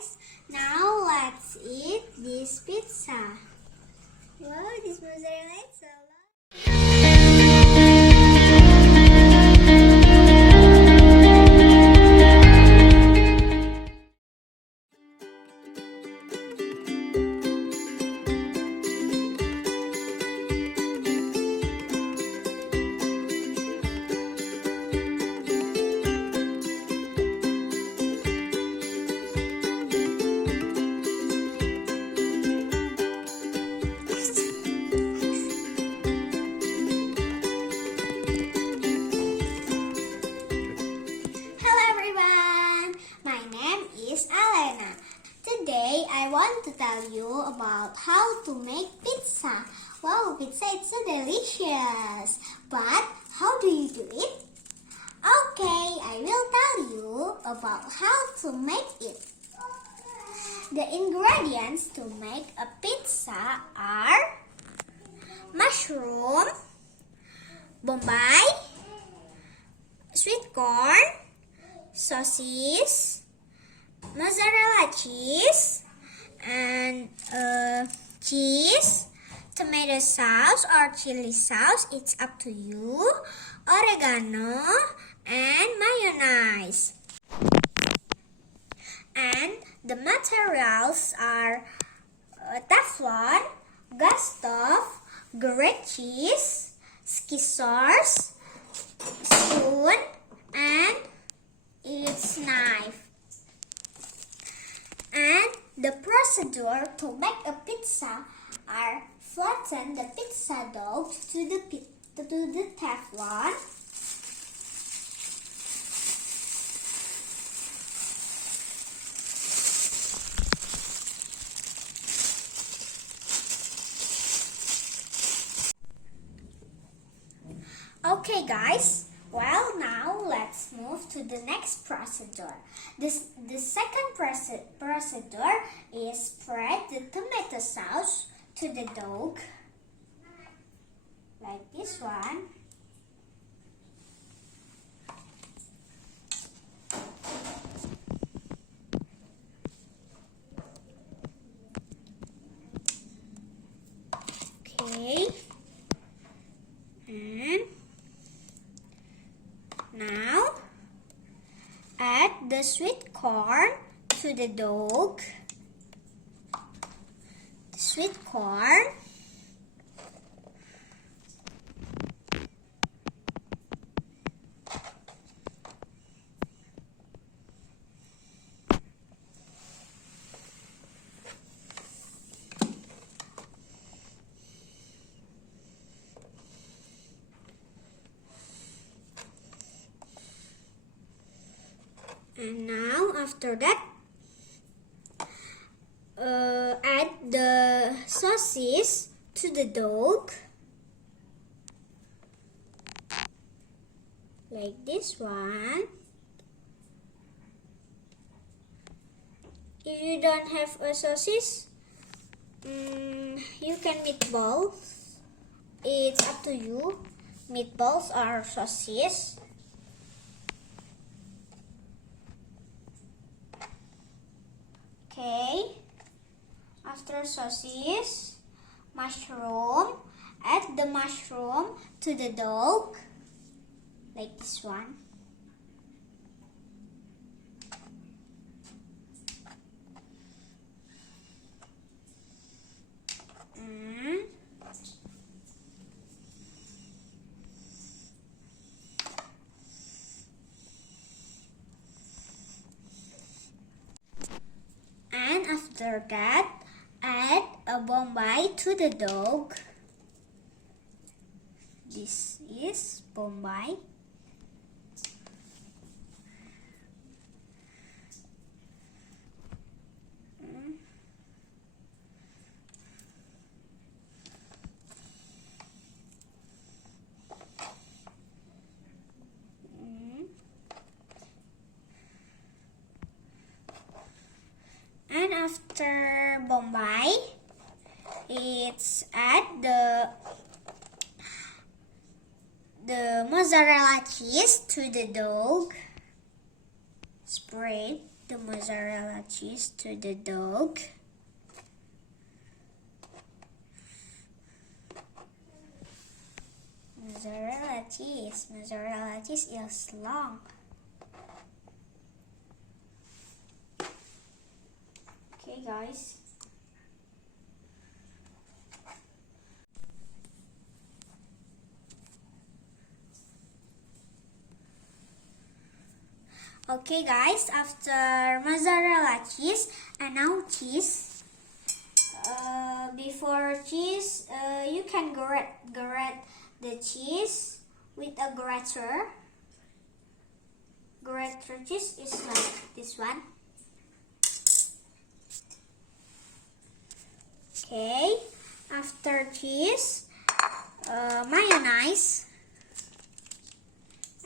guys, now let's eat this pizza. Wow, this mozzarella is so Today, I want to tell you about how to make pizza. Wow, pizza is so delicious. But how do you do it? Okay, I will tell you about how to make it. The ingredients to make a pizza are mushroom, bombay, sweet corn, sausage, mozzarella cheese, and cheese, tomato sauce or chili sauce, it's up to you, oregano, and mayonnaise. And the materials are teflon, gas stove, grate cheese, scissors, spoon, and its knife. And the procedure to make a pizza are flatten the pizza dough to the teflon. Okay guys, well now let's move to the next procedure. The second procedure is spread the tomato sauce to the dough, like this one. Okay. And now, add the sweet corn to the dough. The sweet corn. And now after that, add the sausage to the dough, like this one. If you don't have a sausage, you can meatballs. It's up to you, meatballs or sausage. Okay, after sausage, mushroom, add the mushroom to the dough, like this one. And after that, add a bombay to the dough. This is bombay. And after bombay, it's add the mozzarella cheese to the dough. Spread the mozzarella cheese to the dog. Mozzarella cheese is long. Okay, guys. Okay, guys, after mozzarella cheese, and now cheese. Before cheese, you can grate the cheese with a grater. Grater cheese is like this one. Okay, after cheese, mayonnaise.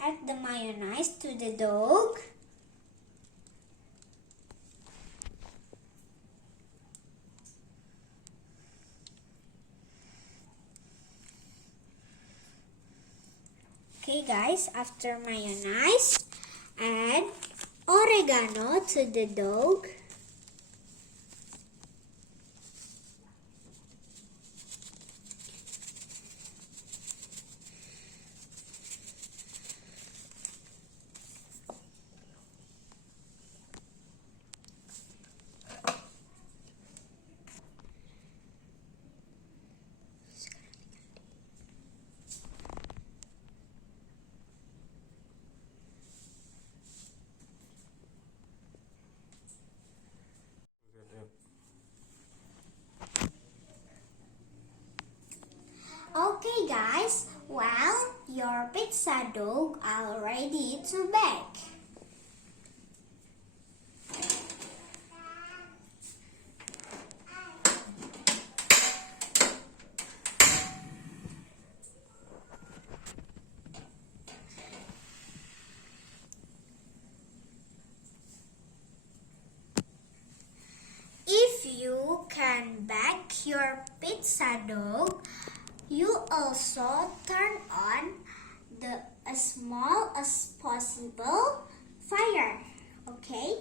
Add the mayonnaise to the dog. Okay, guys, after mayonnaise, add oregano to the dog. Okay, guys, well, your pizza dog are ready to bake. If you can bake your pizza dough, you also turn on the as small as possible fire, okay?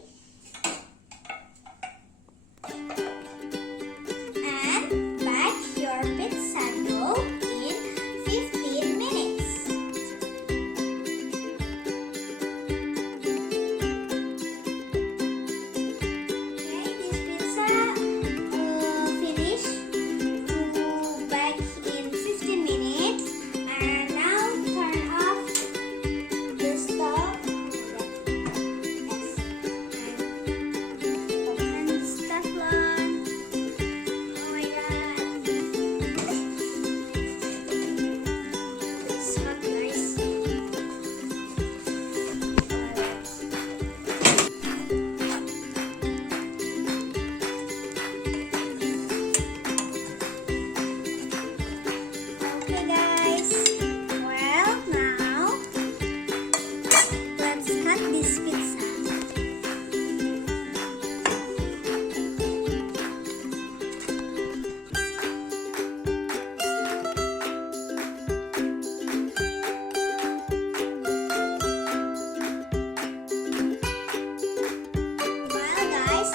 And bake your pizza dough in 15 minutes. Okay, this pizza finished to bake in 15 minutes. And now turn off the stove. Yes. And open the Teflon. Oh my god. It's hot, guys. Okay, guys. Well, now let's cut this pizza. Well, guys,